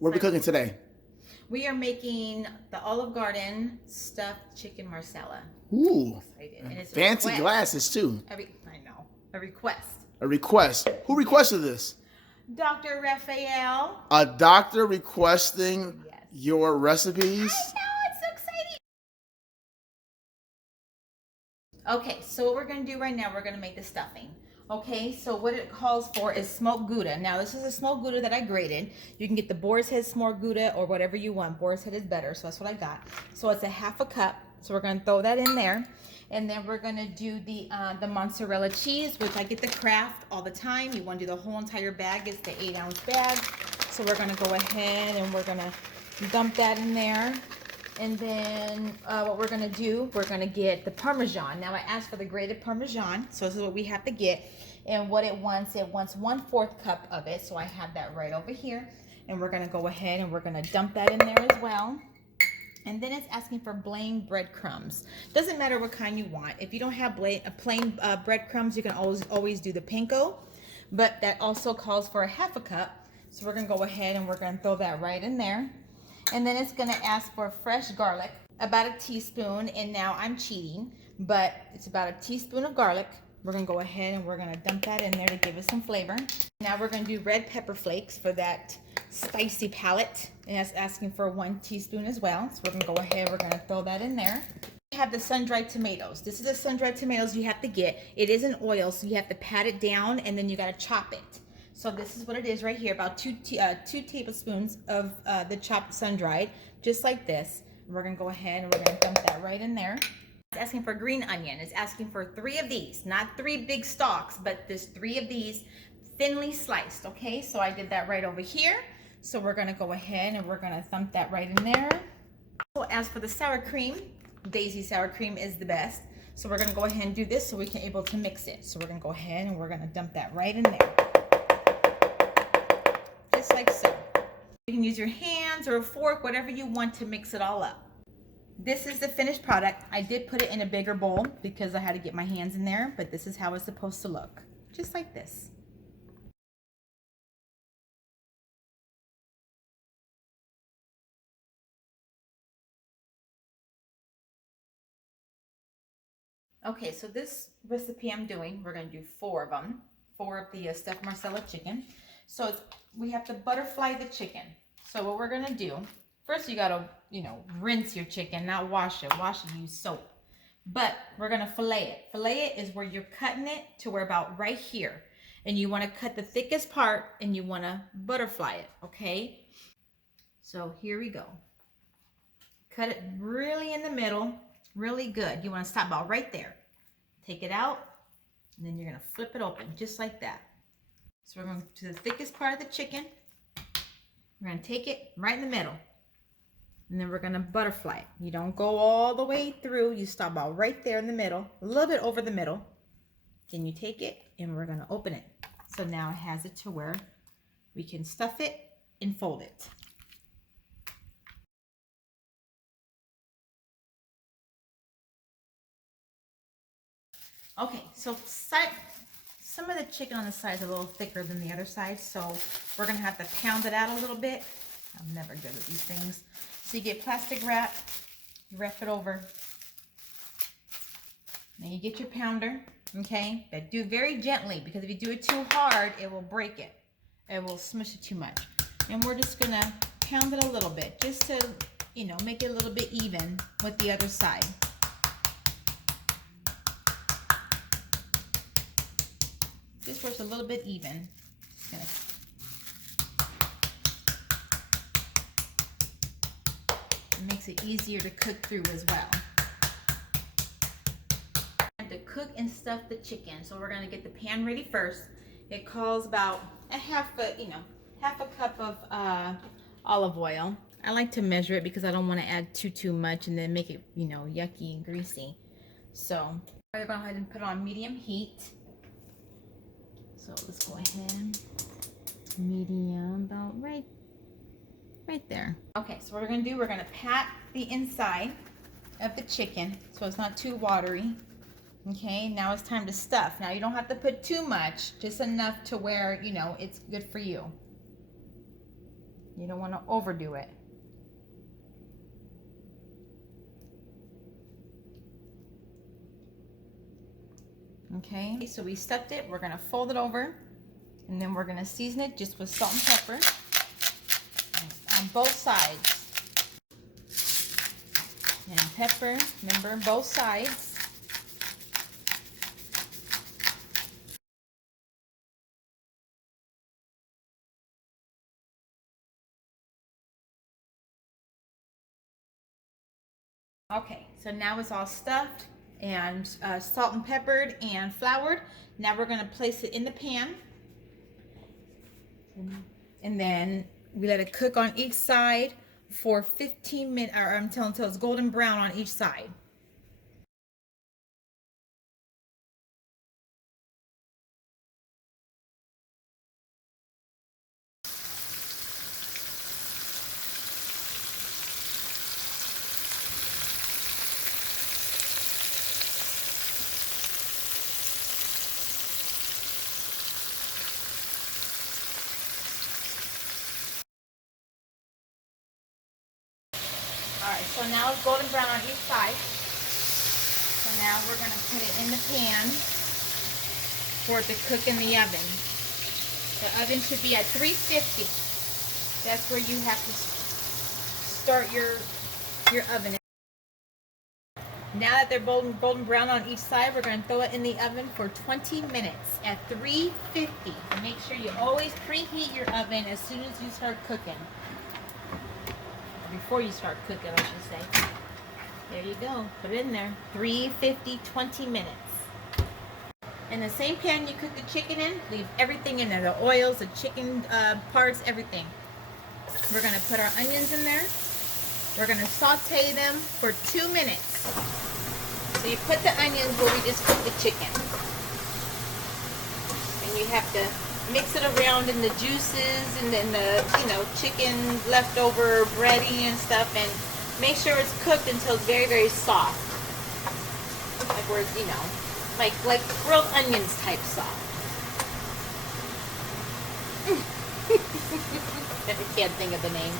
What are we cooking today? We are making the Olive Garden stuffed chicken marsala. Ooh, And it's fancy glasses too. I know, a request. A request. Who requested this? Dr. Raphael. A doctor requesting Yes. your recipes? I know, it's so exciting. Okay, so what we're going to do right now, we're going to make the stuffing. Okay, so what it calls for is smoked Gouda. Now, this is a smoked Gouda that I grated. You can get the boar's head smoked Gouda or whatever you want. Boar's head is better, so that's what I got. So it's a half a cup. So we're going to throw that in there. And then we're going to do the mozzarella cheese, which I get the Kraft all the time. You want to do the whole entire bag. It's the 8-ounce bag. So we're going to go ahead and we're going to dump that in there. And then what we're going to do, we're going to get the Parmesan. Now, I asked for the grated Parmesan, so this is what we have to get. And what it wants 1/4 cup of it, so I have that right over here. And we're going to go ahead and we're going to dump that in there as well. And then it's asking for plain breadcrumbs. Doesn't matter what kind you want. If you don't have plain breadcrumbs, you can always do the panko. But that also calls for a half a cup. So we're going to go ahead and we're going to throw that right in there. And then it's going to ask for fresh garlic, about a teaspoon. And now I'm cheating, but it's about a teaspoon of garlic. We're going to go ahead and we're going to dump that in there to give it some flavor. Now we're going to do red pepper flakes for that spicy palate. And that's asking for 1 teaspoon as well. So we're going to go ahead, we're going to throw that in there. We have the sun-dried tomatoes. This is the sun-dried tomatoes you have to get. It is in oil, so you have to pat it down and then you got to chop it. So this is what it is right here, about 2 tablespoons of the chopped sun-dried, just like this. We're going to go ahead and we're going to dump that right in there. It's asking for green onion. It's asking for 3 of these, not 3 big stalks, but there's 3 of these thinly sliced, okay? So I did that right over here. So we're going to go ahead and we're going to thump that right in there. So as for the sour cream, Daisy sour cream is the best. So we're going to go ahead and do this so we can able to mix it. So we're going to go ahead and we're going to dump that right in there. Just like so. You can use your hands or a fork, whatever you want to mix it all up. This is the finished product. I did put it in a bigger bowl because I had to get my hands in there, but this is how it's supposed to look. Just like this. Okay, so this recipe I'm doing, we're going to do 4 of them. 4 of the stuffed Marsala chicken. So we have to butterfly the chicken. So what we're going to do, first you got to, rinse your chicken, not wash it. Wash it, use soap. But we're going to fillet it. Fillet it is where you're cutting it to where about right here. And you want to cut the thickest part and you want to butterfly it, okay? So here we go. Cut it really in the middle, really good. You want to stop about right there. Take it out, and then you're going to flip it open just like that. So we're going to the thickest part of the chicken. We're going to take it right in the middle. And then we're going to butterfly it. You don't go all the way through. You stop about right there in the middle, a little bit over the middle. Then you take it and we're going to open it. So now it has it to where we can stuff it and fold it. Okay, so some of the chicken on the side is a little thicker than the other side, so we're going to have to pound it out a little bit. I'm never good at these things. So you get plastic wrap, you wrap it over. Then you get your pounder, okay? But do very gently, because if you do it too hard, it will break it. It will smush it too much. And we're just going to pound it a little bit, just to, make it a little bit even with the other side. Just where it's a little bit even. It makes it easier to cook through as well. To cook and stuff the chicken. So we're going to get the pan ready first. It calls about a half a cup of olive oil. I like to measure it because I don't want to add too much and then make it, yucky and greasy. So we're going to go ahead and put it on medium heat. So let's go ahead, medium, about right there. Okay, so what we're gonna do, we're gonna pat the inside of the chicken so it's not too watery. Okay, now it's time to stuff. Now you don't have to put too much, just enough to where, it's good for you. You don't want to overdo it. Okay, so we stuffed it. We're going to fold it over, and then we're going to season it just with salt and pepper on both sides. And pepper, remember, both sides. Okay, so now it's all stuffed and salt and peppered and floured. Now we're going to place it in the pan. And then we let it cook on each side for 15 minutes, or until it's golden brown on each side. Alright, so now it's golden brown on each side. So now we're going to put it in the pan for it to cook in the oven. The oven should be at 350. That's where you have to start your oven. Now that they're golden brown on each side, we're going to throw it in the oven for 20 minutes at 350. And make sure you always preheat your oven as soon as you start cooking. Before you start cooking, I should say. There you go. Put it in there. 350, 20 minutes. In the same pan you cook the chicken in, leave everything in there. The oils, the chicken parts, everything. We're going to put our onions in there. We're going to saute them for 2 minutes. So you put the onions where we just cooked the chicken. And you have to mix it around in the juices and then the, chicken leftover breading and stuff, and make sure it's cooked until it's very, very soft. Like where, like grilled onions type soft. I can't think of the name.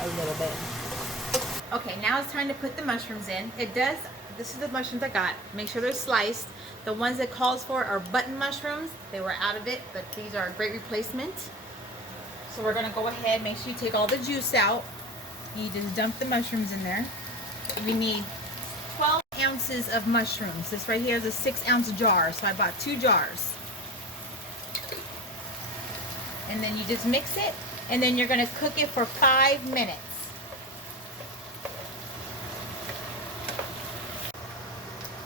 A little bit. Okay, now it's time to put the mushrooms in. This is the mushrooms I got. Make sure they're sliced. The ones it calls for are button mushrooms. They were out of it, but these are a great replacement. So we're going to go ahead, make sure you take all the juice out. You just dump the mushrooms in there. We need 12 ounces of mushrooms. This right here is a 6-ounce jar, so I bought 2 jars. And then you just mix it, and then you're going to cook it for 5 minutes.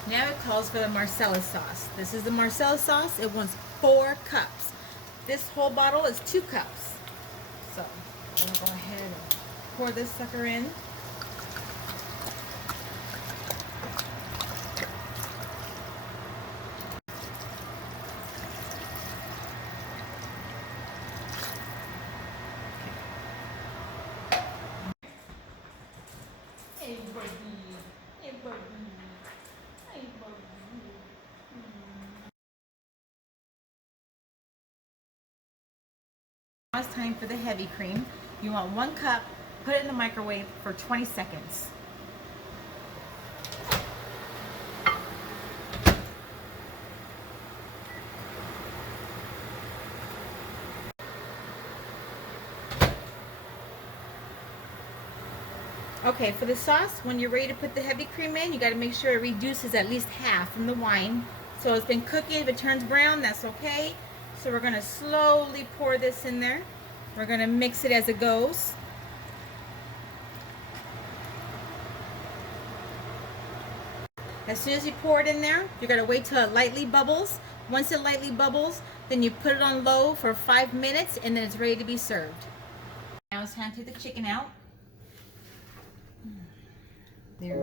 Now it calls for the Marsala sauce. This is the Marsala sauce. It wants 4 cups. This whole bottle is 2 cups. So I'm going to go ahead and pour this sucker in. Hey, buddy. Hey, buddy. Now it's time for the heavy cream. You want 1 cup, put it in the microwave for 20 seconds. Okay, for the sauce, when you're ready to put the heavy cream in, you got to make sure it reduces at least half from the wine. So it's been cooking. If it turns brown, that's okay. So we're going to slowly pour this in there. We're going to mix it as it goes. As soon as you pour it in there, you're going to wait till it lightly bubbles. Once it lightly bubbles, then you put it on low for 5 minutes, and then it's ready to be served. Now it's time to take the chicken out. There.